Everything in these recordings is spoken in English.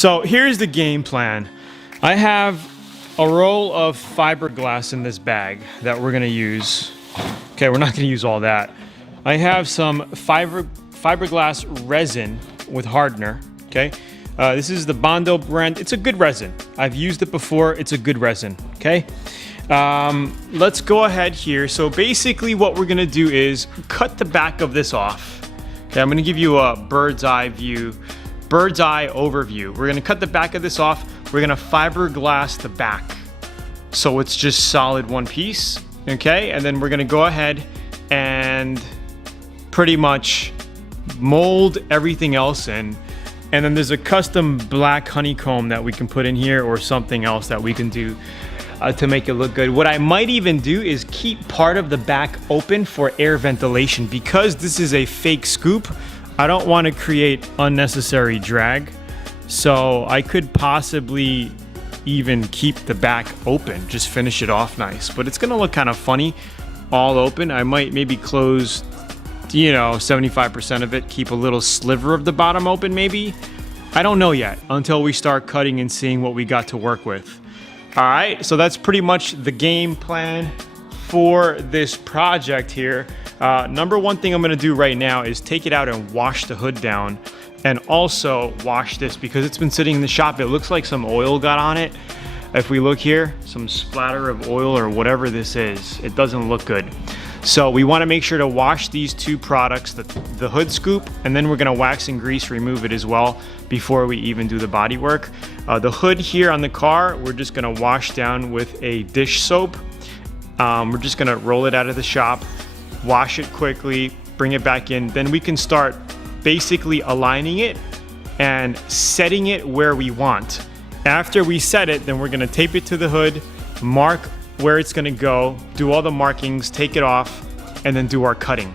So here's the game plan. I have a roll of fiberglass in this bag that we're gonna use. Okay, we're not gonna use all that. I have some fiberglass resin with hardener, okay? This is the Bondo brand. It's a good resin. I've used it before. It's a good resin, okay? Let's go ahead here. So basically what we're gonna do is cut the back of this off. Okay, I'm gonna give you a bird's eye overview. We're gonna cut the back of this off. We're gonna fiberglass the back, so it's just solid one piece, okay? And then we're gonna go ahead and pretty much mold everything else in. And then there's a custom black honeycomb that we can put in here, or something else that we can do to make it look good. What I might even do is keep part of the back open for air ventilation. Because this is a fake scoop, I don't want to create unnecessary drag. So I could possibly even keep the back open, just finish it off nice. But it's gonna look kind of funny all open. I might maybe close, you know, 75% of it, keep a little sliver of the bottom open maybe. I don't know yet until we start cutting and seeing what we got to work with. All right, so that's pretty much the game plan for this project here. Number one thing I'm gonna do right now is take it out and wash the hood down, and also wash this because it's been sitting in the shop. It looks like some oil got on it. If we look here, some splatter of oil or whatever this is, it doesn't look good. So we wanna make sure to wash these two products, the hood scoop, and then we're gonna wax and grease remove it as well before we even do the body work. The hood here on the car, we're just gonna wash down with a dish soap. We're just gonna roll it out of the shop, wash it quickly, bring it back in. Then we can start basically aligning it and setting it where we want. After we set it, then we're gonna tape it to the hood, mark where it's gonna go, do all the markings, take it off, and then do our cutting.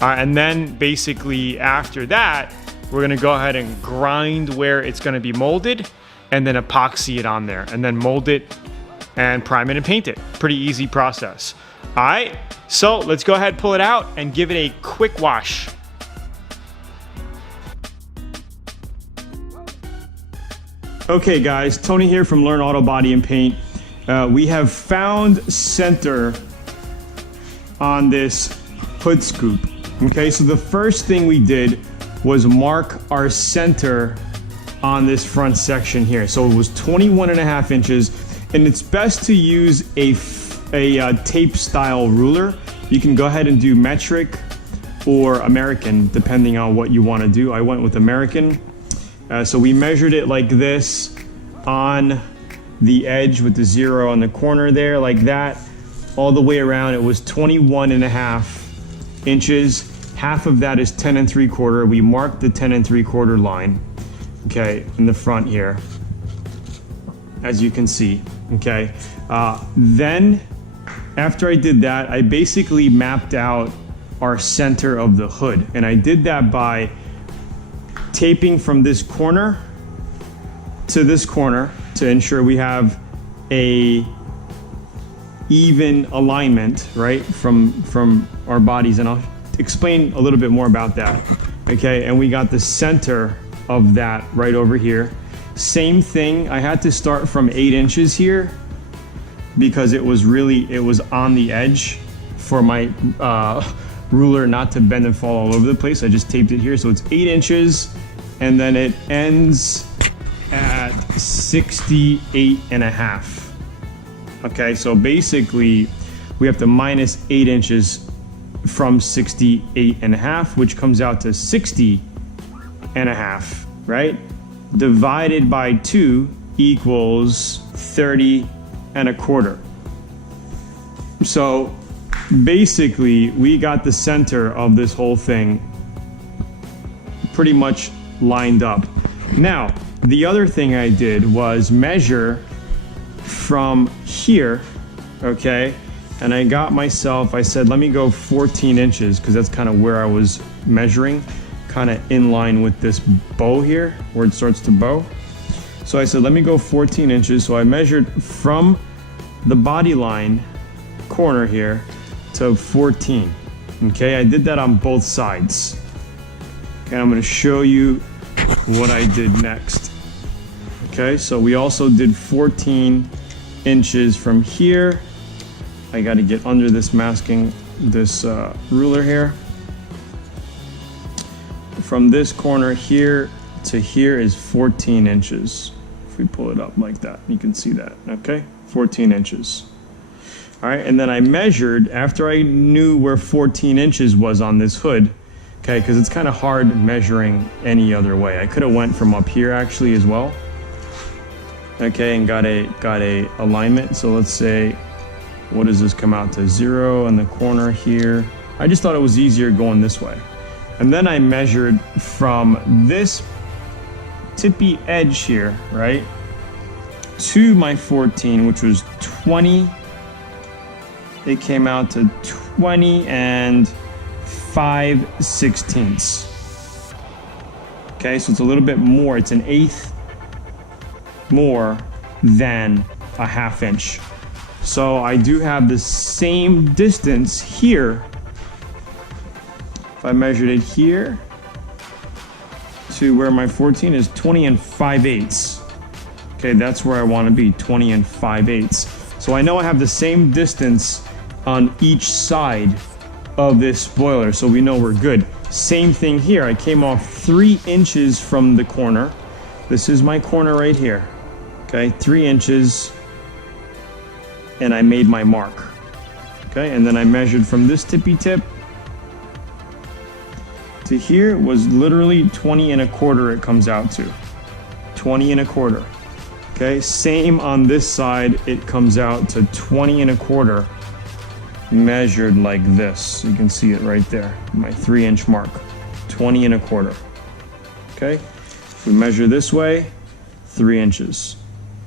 And then basically after that, we're gonna go ahead and grind where it's gonna be molded, and then epoxy it on there, and then mold it and prime it and paint it. Pretty easy process. All right, so let's go ahead, pull it out, and give it a quick wash. Okay guys, Tony here from Learn Auto Body and Paint. We have found center on this hood scoop. Okay, so the first thing we did was mark our center on this front section here. So it was 21.5 inches, and it's best to use a tape style ruler. You can go ahead and do metric or American, depending on what you want to do. I went with American. So we measured it like this on the edge with the 0 on the corner there, like that, all the way around. It was 21.5 inches. Half of that is 10 3/4. We marked the 10 3/4 line, okay, in the front here, as you can see, okay. Then after I did that, I basically mapped out our center of the hood, and I did that by taping from this corner to this corner to ensure we have a even alignment, right, from our bodies, and I'll explain a little bit more about that. Okay, and we got the center of that right over here. Same thing, I had to start from 8 inches here because it was on the edge for my ruler not to bend and fall all over the place. I just taped it here, so it's 8 inches, and then it ends at 68.5. Okay, so basically we have to minus 8 inches from 68.5, which comes out to 60.5, right? Divided by 2 equals 30.25. So basically we got the center of this whole thing pretty much lined up. Now, the other thing I did was measure from here, okay? And I got myself, I said, let me go 14 inches because that's kind of where I was measuring, kind of in line with this bow here, where it starts to bow. So I said, let me go 14 inches. So I measured from the body line corner here to 14. Okay, I did that on both sides. Okay, I'm gonna show you what I did next. Okay, so we also did 14 inches from here. I got to get under this ruler here. From this corner here to here is 14 inches. If we pull it up like that, you can see that, okay? 14 inches. All right, and then I measured after I knew where 14 inches was on this hood, okay, because it's kind of hard measuring any other way. I could have went from up here actually as well, okay, and got a alignment. So let's say, what does this come out to? 0 in the corner here. I just thought it was easier going this way. And then I measured from this tippy edge here, right, to my 14, which was 20. It came out to 20 and 5/16. Okay, so it's a little bit more. It's an eighth more than a ½ inch. So I do have the same distance here. If I measured it here to where my 14 is, 20 and 5/8. Okay, that's where I want to be, 20 and 5/8. So I know I have the same distance on each side of this spoiler, so we know we're good. Same thing here. I came off 3 inches from the corner. This is my corner right here. Okay, 3 inches, and I made my mark. Okay, and then I measured from this tippy tip to here was literally 20 and a quarter it comes out to. 20 and a quarter. Okay, same on this side, it comes out to 20 and a quarter measured like this. You can see it right there, my 3-inch mark, 20 and a quarter. Okay, if we measure this way, 3 inches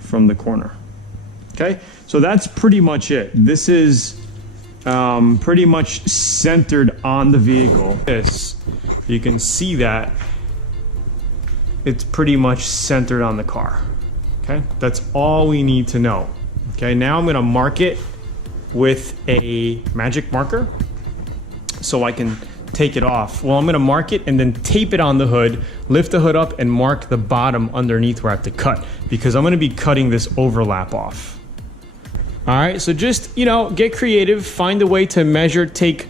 from the corner. Okay, so that's pretty much it. This is pretty much centered on the vehicle. You can see that it's pretty much centered on the car. Okay, that's all we need to know. Okay, now I'm gonna mark it with a magic marker so I can take it off. Well, I'm gonna mark it and then tape it on the hood, lift the hood up and mark the bottom underneath where I have to cut, because I'm gonna be cutting this overlap off. All right, so just, get creative, find a way to measure, take,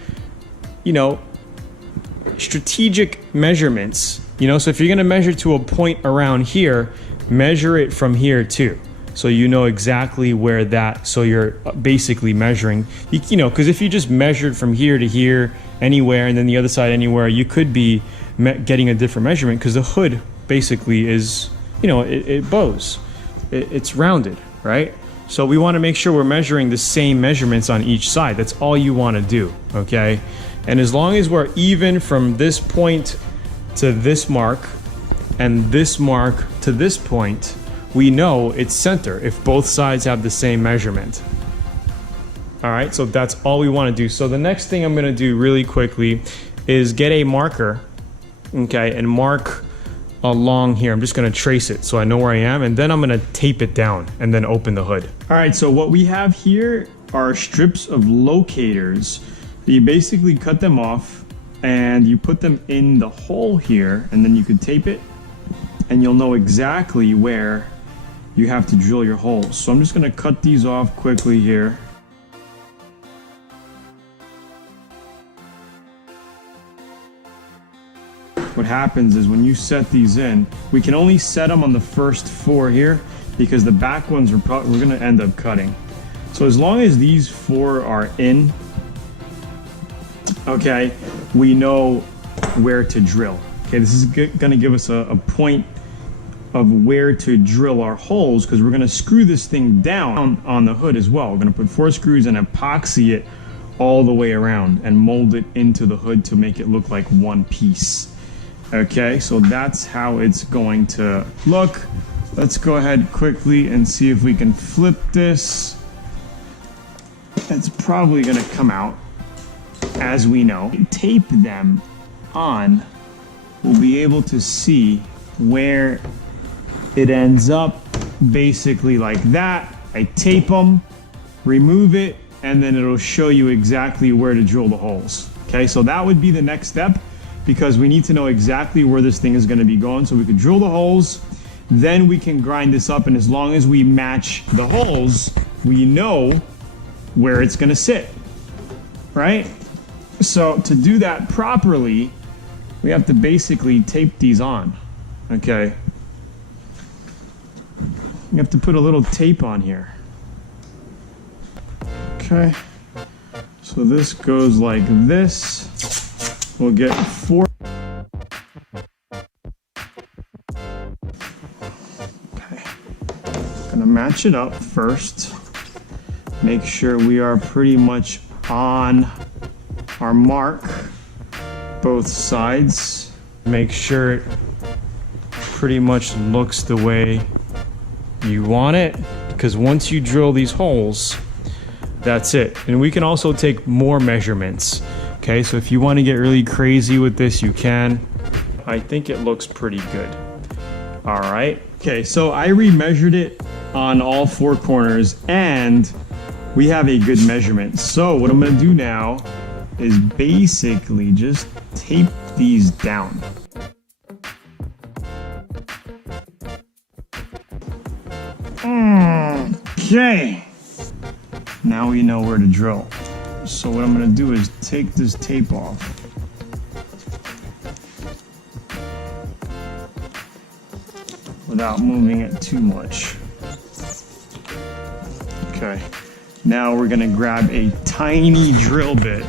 strategic measurements. So if you're gonna measure to a point around here, measure it from here too. So you know exactly where so you're basically measuring, because if you just measured from here to here, anywhere, and then the other side anywhere, you could be getting a different measurement, because the hood basically is, it bows. It's rounded, right? So we want to make sure we're measuring the same measurements on each side. That's all you want to do, okay? And as long as we're even from this point to this mark, and this mark to this point, we know it's center if both sides have the same measurement. All right, so that's all we want to do. So the next thing I'm going to do really quickly is get a marker, okay, and mark along here. I'm just going to trace it so I know where I am, and then I'm going to tape it down and then open the hood. All right, so what we have here are strips of locators. You basically cut them off and you put them in the hole here, and then you could tape it, and you'll know exactly where you have to drill your holes. So I'm just gonna cut these off quickly here. What happens is when you set these in, we can only set them on the first 4 here, because the back ones we're gonna end up cutting. So as long as these 4 are in, okay, we know where to drill. Okay, this is gonna give us a point of where to drill our holes, because we're gonna screw this thing down on the hood as well. We're gonna put 4 screws and epoxy it all the way around and mold it into the hood to make it look like one piece. Okay, so that's how it's going to look. Let's go ahead quickly and see if we can flip this. It's probably gonna come out, as we know. Tape them on, we'll be able to see where it ends up, basically like that. I tape them, remove it, and then it'll show you exactly where to drill the holes. Okay, so that would be the next step, because we need to know exactly where this thing is going to be going so we could drill the holes Then we can grind this up, and as long as we match the holes, we know where it's gonna sit, right? So to do that properly, we have to basically tape these on, okay? You have to put a little tape on here. Okay, so this goes like this. We'll get 4. Okay, gonna match it up first. Make sure we are pretty much on our mark, both sides. Make sure it pretty much looks the way you want it, because once you drill these holes, that's it. And we can also take more measurements. Okay, so if you want to get really crazy with this, you can. I think it looks pretty good. All right. Okay, so I remeasured it on all 4 corners, and we have a good measurement. So what I'm going to do now is basically just tape these down. Okay, now we know where to drill. So what I'm gonna do is take this tape off. Without moving it too much. Okay, now we're gonna grab a tiny drill bit.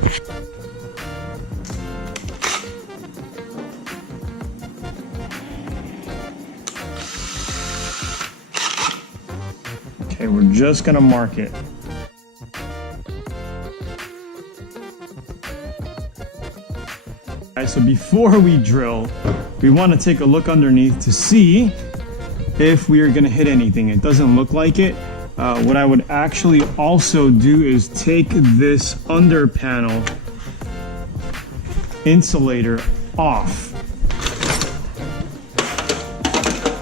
Okay, we're just gonna mark it. Alright, so before we drill, we want to take a look underneath to see if we are gonna hit anything. It doesn't look like it. What I would actually also do is take this under panel insulator off.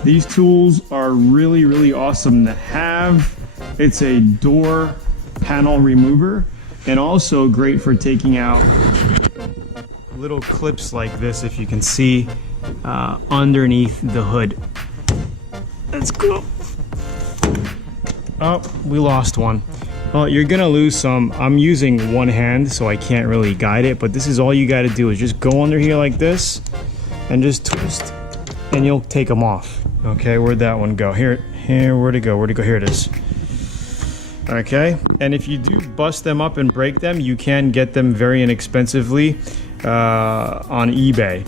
These tools are really, really awesome to have. It's a door panel remover, and also great for taking out little clips like this, if you can see, underneath the hood. That's cool. Oh, we lost one. Well, you're gonna lose some. I'm using one hand, so I can't really guide it, but this is all you gotta do is just go under here like this and just twist, and you'll take them off. Okay, where'd that one go? Here, where'd it go? Here it is. Okay, and if you do bust them up and break them, you can get them very inexpensively on eBay.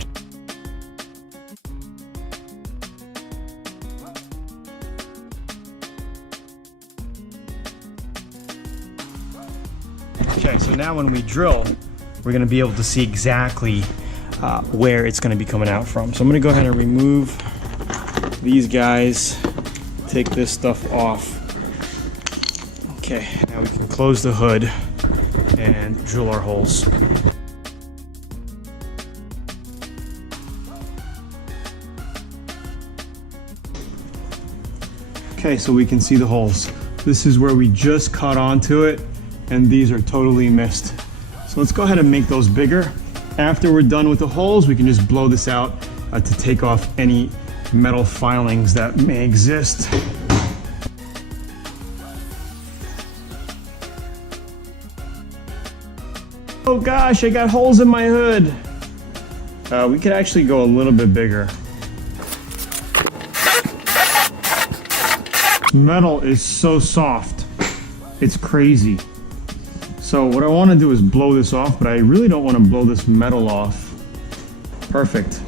Okay, so now when we drill, we're going to be able to see exactly where it's going to be coming out from. So I'm going to go ahead and remove these guys, take this stuff off. Okay, now we can close the hood and drill our holes. Okay, so we can see the holes. This is where we just cut onto it, and these are totally missed. So let's go ahead and make those bigger. After we're done with the holes, we can just blow this out to take off any metal filings that may exist. Oh gosh, I got holes in my hood. We could actually go a little bit bigger. Metal is so soft, it's crazy. So what I want to do is blow this off, but I really don't want to blow this metal off. Perfect.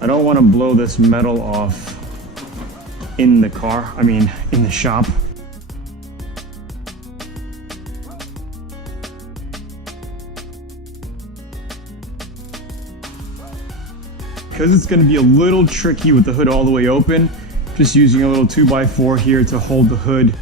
I don't want to blow this metal off in the car, in the shop. Because it's going to be a little tricky with the hood all the way open, just using a little 2x4 here to hold the hood,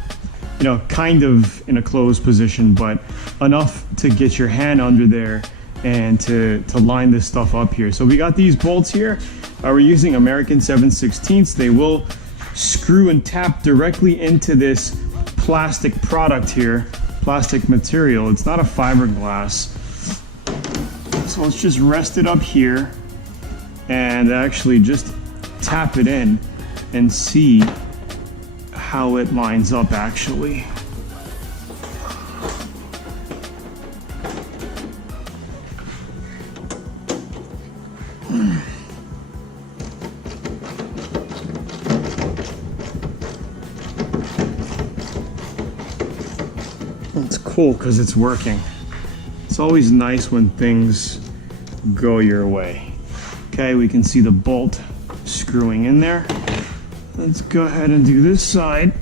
kind of in a closed position, but enough to get your hand under there and to line this stuff up here. So we got these bolts here. We're using American 7/16. They will screw and tap directly into this plastic product here, plastic material. It's not a fiberglass. So let's just rest it up here and actually just tap it in. and see how it lines up actually. It's cool because it's working. It's always nice when things go your way. Okay, we can see the bolt screwing in there. Let's go ahead and do this side.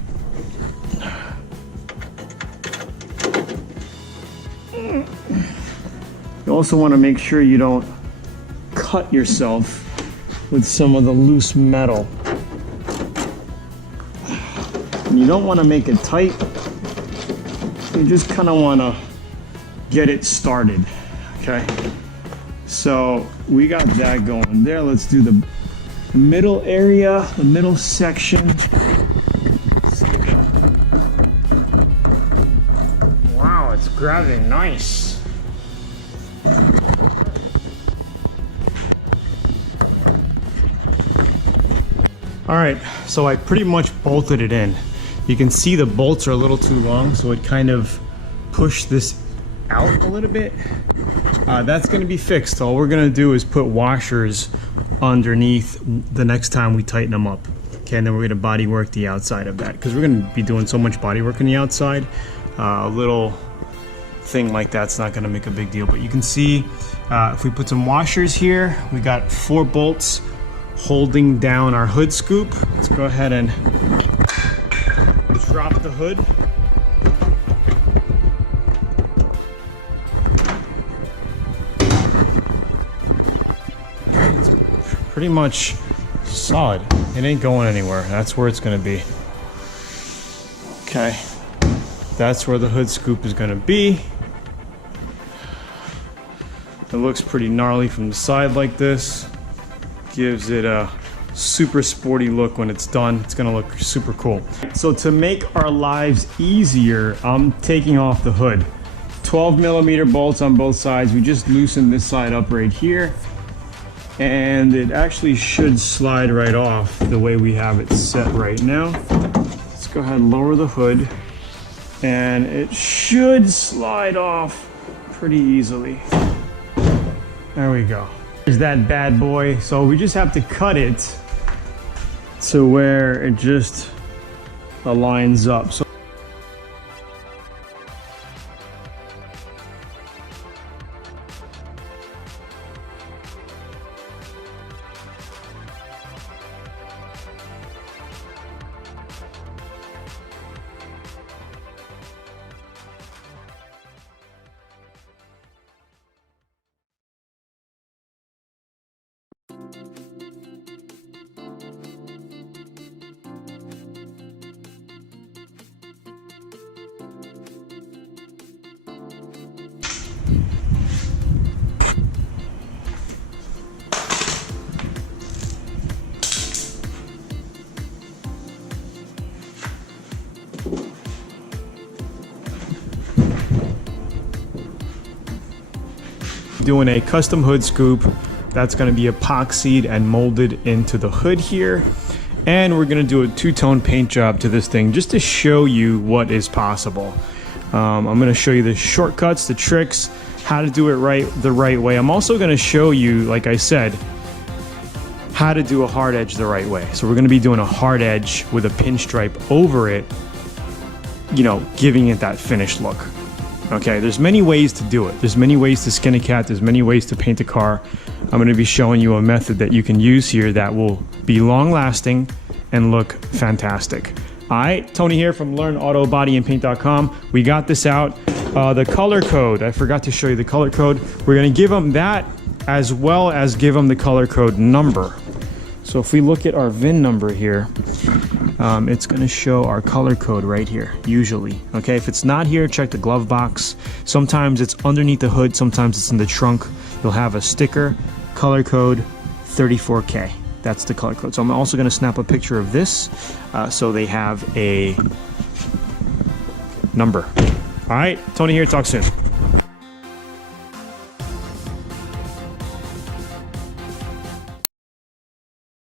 You also want to make sure you don't cut yourself with some of the loose metal. And you don't want to make it tight. You just kind of want to get it started, okay? So we got that going there. Let's do the middle area, the middle section. Wow, it's grabbing nice. All right, so I pretty much bolted it in. You can see the bolts are a little too long, so it kind of pushed this out a little bit. That's going to be fixed. All we're going to do is put washers underneath the next time we tighten them up. Okay, and then we're going to body work the outside of that because we're going to be doing so much body work on the outside. A little thing like that's not going to make a big deal, but you can see if we put some washers here, we got 4 bolts holding down our hood scoop. Let's go ahead and drop the hood. It's pretty much solid. It ain't going anywhere. That's where it's going to be. Okay. That's where the hood scoop is going to be. It looks pretty gnarly from the side like this. Gives it a super sporty look when it's done. It's gonna look super cool. So to make our lives easier, I'm taking off the hood. 12mm bolts on both sides. We just loosened this side up right here. And it actually should slide right off the way we have it set right now. Let's go ahead and lower the hood. And it should slide off pretty easily. There we go. There's that bad boy. So we just have to cut it to where it just aligns up. So doing a custom hood scoop that's going to be epoxied and molded into the hood here, and we're going to do a two-tone paint job to this thing just to show you what is possible. I'm going to show you the shortcuts, the tricks, how to do it the right way. I'm also going to show you, like I said, how to do a hard edge the right way. So we're going to be doing a hard edge with a pinstripe over it, you know, giving it that finished look. Okay, there's many ways to do it. There's many ways to skin a cat. There's many ways to paint a car. I'm going to be showing you a method that you can use here that will be long lasting and look fantastic. All right, Tony here from LearnAutoBodyAndPaint.com. We got this out. The color code, I forgot to show you the color code. We're going to give them that as well as give them the color code number. So if we look at our VIN number here, it's going to show our color code right here, usually. Okay, if it's not here, check the glove box. Sometimes it's underneath the hood, sometimes it's in the trunk. You'll have a sticker, color code 34K. That's the color code. So I'm also going to snap a picture of this so they have a number. All right, Tony here, talk soon.